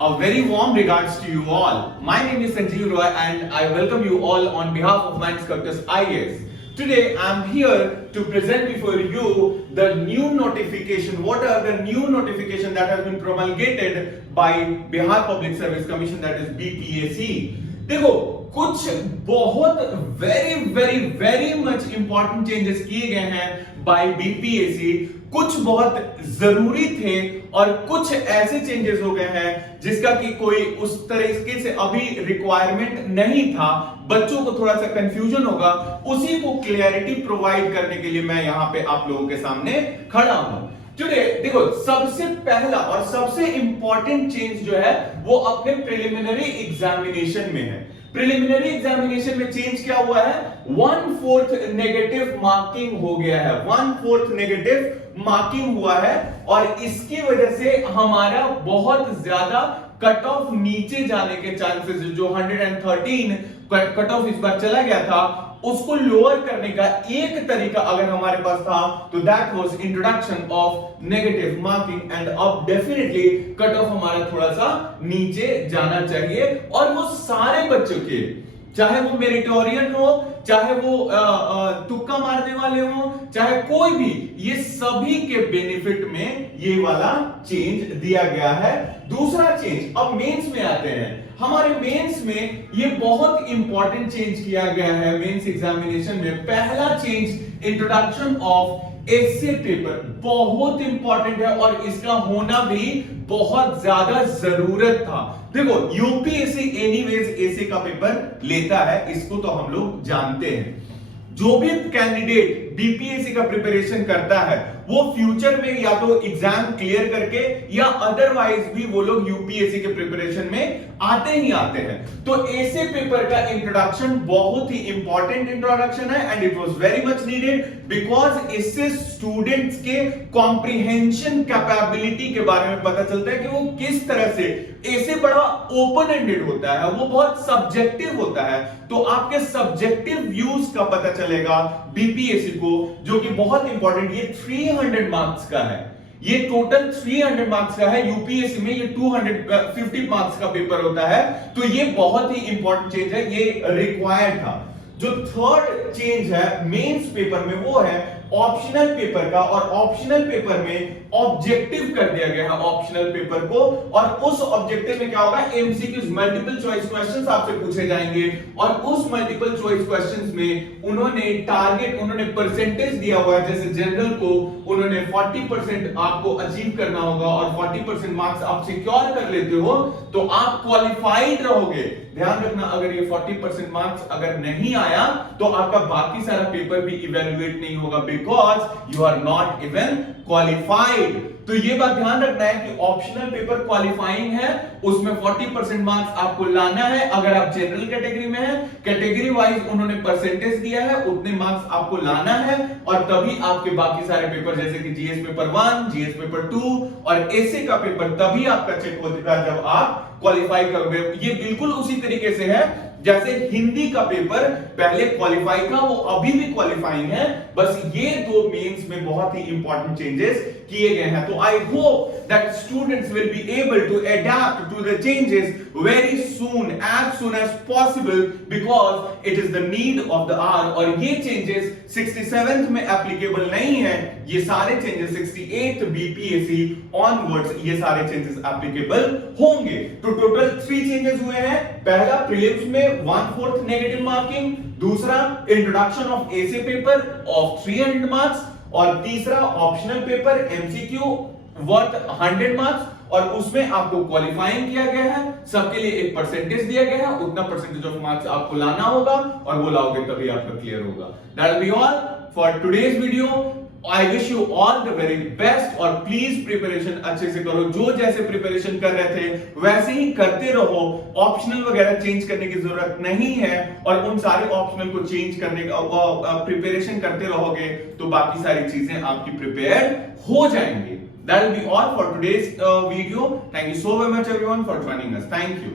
A very warm regards to you all. My name is Sanjeev Roy and I welcome you all on behalf of Mindsculptors IAS. Today I am here to present before you the new notification. What are the new notification that has been promulgated by Bihar Public Service Commission, that is BPSC. देखो कुछ बहुत very much important changes किए गए हैं by BPSC. कुछ बहुत जरूरी थे और कुछ ऐसे चेंजेस हो गए हैं जिसका कि कोई उस तरीके से अभी रिक्वायरमेंट नहीं था, बच्चों को थोड़ा सा कंफ्यूजन होगा, उसी को क्लियरिटी प्रोवाइड करने के लिए मैं यहां पे आप लोगों के सामने खड़ा हूं टुडे। देखो सबसे पहला और सबसे इंपॉर्टेंट चेंज जो है वो अपने प्रिलिमिनरी एग्जामिनेशन में है। प्रिलिमिनरी एग्जामिनेशन में चेंज क्या हुआ है, 1/4 नेगेटिव मार्किंग हो गया है, 1/4 नेगेटिव मार्किंग हुआ है और इसकी वजह से हमारा बहुत ज्यादा कट ऑफ नीचे जाने के चांसेस, जो 113 कट ऑफ इस बार चला गया था, उसको लोअर करने का एक तरीका अगर हमारे पास था तो that was introduction of negative marking. And अब डेफिनेटली कट ऑफ हमारा थोड़ा सा नीचे जाना चाहिए और वो सारे बच्चों के, चाहे वो मेरिटोरियन हो, चाहे वो तुक्का मारने वाले हो, चाहे कोई भी, ये सभी के बेनिफिट में ये वाला चेंज दिया गया है। दूसरा चेंज, अब मेंस में आते हैं। हमारे मेंस में ये बहुत इंपॉर्टेंट चेंज किया गया है मेंस एग्जामिनेशन में। पहला change introduction of essay paper, बहुत इंपॉर्टेंट है और इसका होना भी बहुत ज्यादा जरूरत था। देखो यूपीएससी एनीवेज एसे का पेपर लेता है, इसको तो हम लोग जानते हैं। जो भी कैंडिडेट बीपीएससी का प्रिपरेशन करता है वो फ्यूचर में या तो एग्जाम क्लियर करके या अदरवाइज भी वो लोग यूपीएससी के प्रिपरेशन में आते ही आते हैं। तो ऐसे पेपर का इंट्रोडक्शन बहुत ही इंपॉर्टेंट इंट्रोडक्शन है and it was very much needed because इससे स्टूडेंट्स के कॉम्प्रिहेंशन कैपेबिलिटी के बारे में पता चलता है कि वो किस तरह से, ऐसे बड़ा ओपन एंडेड होता है, वो बहुत सब्जेक्टिव होता है, तो आपके सब्जेक्टिव व्यूज का पता चलेगा बीपीएससी को, जो कि बहुत इंपॉर्टेंट। ये 300 मार्क्स का है, ये टोटल 300 मार्क्स का है। यूपीएससी में ये 250 मार्क्स का पेपर होता है, तो ये बहुत ही इंपॉर्टेंट चेंज है, ये रिक्वायर्ड था। जो थर्ड चेंज है मेंस पेपर में वो है ऑप्शनल पेपर का, और ऑप्शनल पेपर में ऑब्जेक्टिव कर दिया गया है ऑप्शनल पेपर को, और उस ऑब्जेक्टिव में क्या होगा, एमसीक्यूज, मल्टीपल चॉइस क्वेश्चंस आपसे पूछे जाएंगे और उस मल्टीपल चॉइस क्वेश्चंस में उन्होंने टारगेट, उन्होंने परसेंटेज दिया हुआ है। जैसे जनरल को उन्होंने 40% आपको अचीव करना होगा और 40% मार्क्स आप सिक्योर कर लेते हो तो आप क्वालिफाइड रहोगे। ध्यान रखना, अगर ये 40% मार्क्स अगर नहीं आया तो आपका बाकी सारा पेपर भी इवेल्युएट नहीं होगा because you are not even qualified. तो ये बात ध्यान रखना है कि ऑप्शनल पेपर क्वालिफाइंग है, उसमें 40% मार्क्स आपको लाना है। अगर आप जनरल कैटेगरी में हैं, कैटेगरी वाइज उन्होंने परसेंटेज दिया है, उतने मार्क्स आपको लाना है और तभी आपके बाकी सारे पेपर जैसे कि जीएस पेपर 1, जीएस पेपर 2 और एसे का पेपर तभी आपका चेक होगा जब आप क्वालिफाई करोगे। ये बिल्कुल उसी तरीके से है जैसे हिंदी का पेपर पहले क्वालिफाई था, वो अभी भी क्वालिफाइंग है, बस ये दो मेंस में बहुत ही इंपॉर्टेंट चेंजेस किए गए हैं। तो I hope that students will be able to adapt to the changes very soon, as soon as possible, because it is the need of the hour. और ये चेंजेस 67th में applicable नहीं है, ये सारे चेंजेस 68th बीपीएससी ऑनवर्ड्स ये सारे changes applicable होंगे। तो टोटल 3 चेंजेस हुए हैं। पहला प्रीलिम्स में 1/4 नेगेटिव मार्किंग, दूसरा introduction of essay paper of 300 marks और तीसरा optional paper MCQ worth 100 marks और उसमें आपको क्वालिफाइंग किया गया है। सबके लिए एक परसेंटेज दिया गया है, उतना परसेंटेज ऑफ मार्क्स आपको लाना होगा और वो लाओगे तभी आपका क्लियर होगा। That will be all for today's video. I wish you all the very best और प्लीज प्रिपरेशन अच्छे से करो। जो जैसे प्रिपरेशन कर रहे थे वैसे ही करते रहो, ऑप्शनल वगैरह चेंज करने की जरूरत नहीं है और उन सारे ऑप्शनल को चेंज करने का प्रिपरेशन करते रहोगे तो बाकी सारी चीजें आपकी प्रिपेयर हो जाएंगी। That will be all for today's video. Thank you so very much everyone for joining us. Thank you.